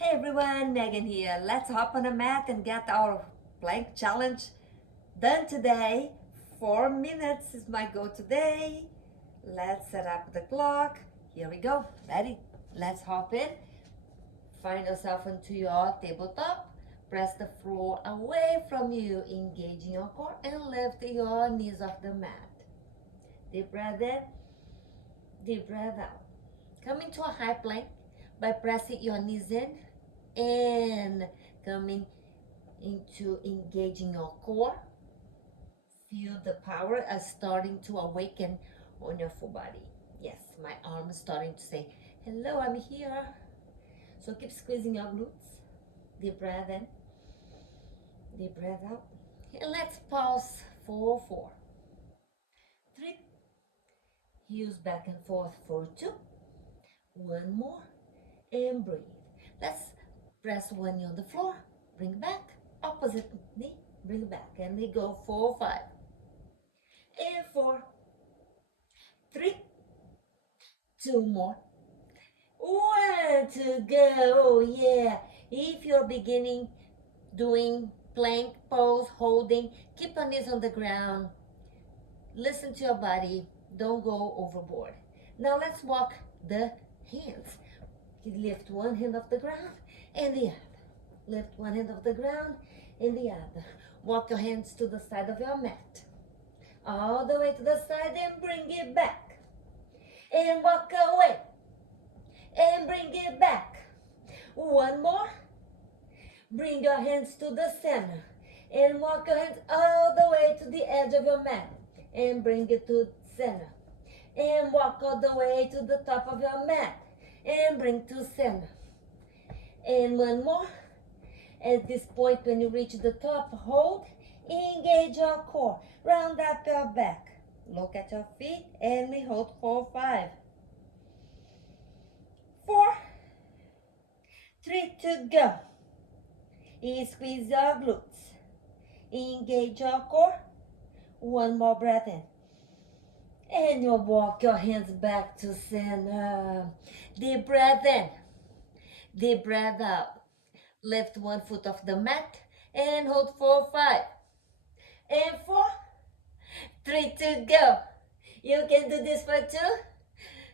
Hey everyone, Megan here. Let's hop on a mat and get our plank challenge done today. 4 minutes is my goal today. Let's set up the clock. Here we go. Ready? Let's hop in. Find yourself into your tabletop. Press the floor away from you, engaging your core and lift your knees off the mat. Deep breath in, deep breath out. Come into a high plank by pressing your knees in and coming into engaging your core. Feel the power starting to awaken on your full body. Yes, my arm is starting to say, hello, I'm here. So keep squeezing your glutes. Deep breath in, deep breath out. And let's pause for 4, 3, heels back and forth for 2, 1 more, and breathe. Let's press one knee on the floor, bring back, opposite knee, bring back, and we go 4, 5, and 4, 3, 2 more, 1 to go. Oh yeah, if you're beginning doing plank pose, holding, keep your knees on the ground, listen to your body, don't go overboard. Now let's walk the hands. Lift one hand off the ground and the other. Lift one hand off the ground and the other. Walk your hands to the side of your mat. All the way to the side and bring it back. And walk away. And bring it back. One more. Bring your hands to the center. And walk your hands all the way to the edge of your mat. And bring it to center. And walk all the way to the top of your mat. And bring to center. And one more. At this point, when you reach the top, hold, engage your core, round up your back, look at your feet, and we hold 4, 5, 4, 3 to go. Squeeze your glutes, engage your core, one more breath in. And you walk your hands back to center. Deep breath in, deep breath out. Lift one foot off the mat and hold 4, 5, and 4, 3 to go. You can do this for 2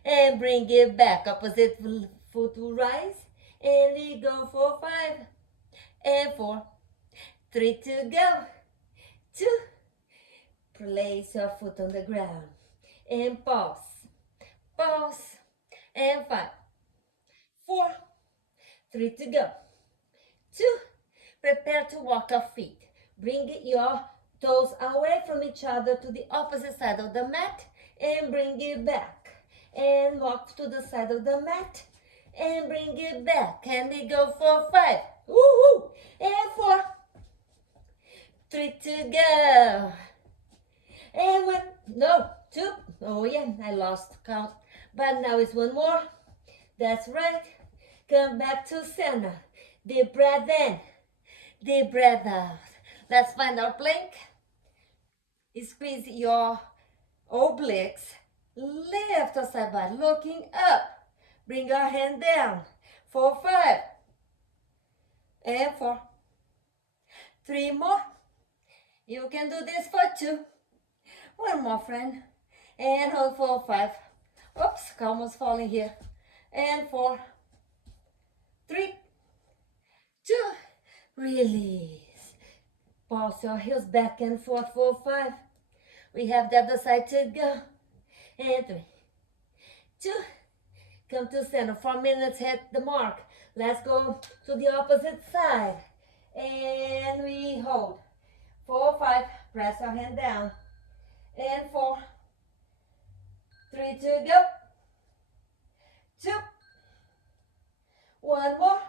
and bring it back. Opposite foot will rise and we go 4, 5, and 4, 3 to go. 2, place your foot on the ground and pause, pause, and 5, 4, 3 to go. 2, prepare to walk your feet. Bring your toes away from each other to the opposite side of the mat and bring it back. And walk to the side of the mat and bring it back. And we go 4, 5. Woohoo! And 4, 3 to go. And 1, no, 2. Oh yeah, I lost count. But now it's 1 more. That's right. Come back to center. Deep breath in, deep breath out. Let's find our plank. Squeeze your obliques. Lift your side body, looking up. Bring your hand down. 4, 5, and 4. 3 more. You can do this for 2. 1 more, friend. And hold 4, 5. Oops, almost falling here. And 4, 3, 2, release. Pulse your heels back and forth, 4, 5. We have the other side to go. And 3, 2, come to center. 4 minutes, hit the mark. Let's go to the opposite side. And we hold. 4, 5, press your hand down. And 4, 3 to go. 2, 1 more.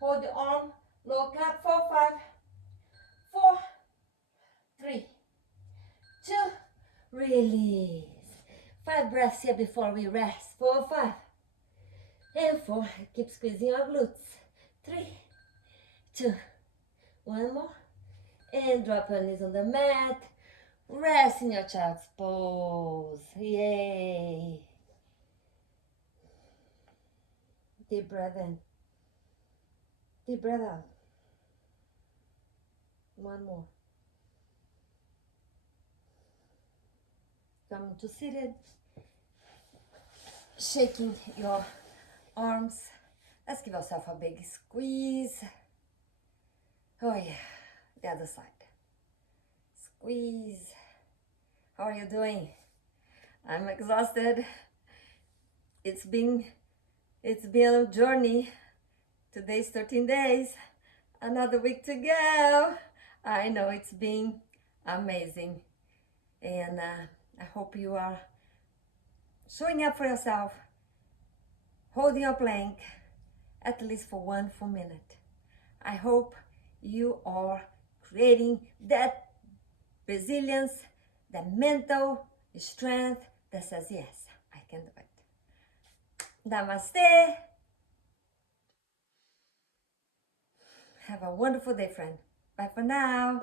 Hold the arm, look up, 4, 5, 4, 3, 2, release. 5 breaths here before we rest. 4, 5, and 4. Keep squeezing your glutes. 3, 2, 1 more. And drop your knees on the mat. Rest in your child's pose. Yay. Deep breath in. Deep breath out. One more. Come to seated. Shaking your arms. Let's give ourselves a big squeeze. Oh yeah, the other side. Squeeze. How are you doing? I'm exhausted. It's been a journey. Today's 13 days. Another week to go. I know it's been amazing. And I hope you are showing up for yourself, holding your plank at least for 1 full minute. I hope you are creating that resilience, that mental strength that says, yes, I can do it. Namaste. Have a wonderful day, friend. Bye for now.